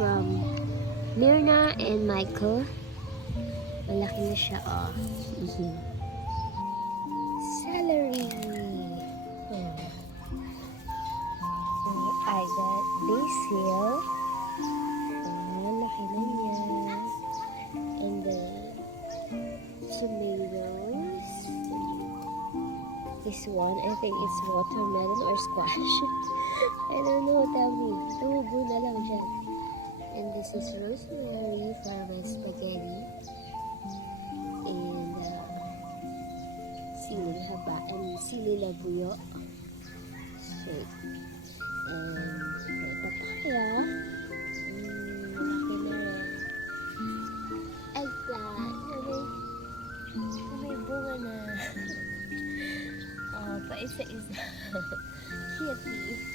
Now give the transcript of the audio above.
from Mirna and Michael. Malaki na siya, oh. Celery. I got basil. Malaki na niya. And then, tomatoes. This one, I think it's watermelon or squash. I don't know, tell me. Tubo na lang dyan. And this is rosemary for my spaghetti. And sili haba and sili labuyo. So, and papaya. Malaki na rin. Eggplant. May bunga na. Pa isa-isa. Cute.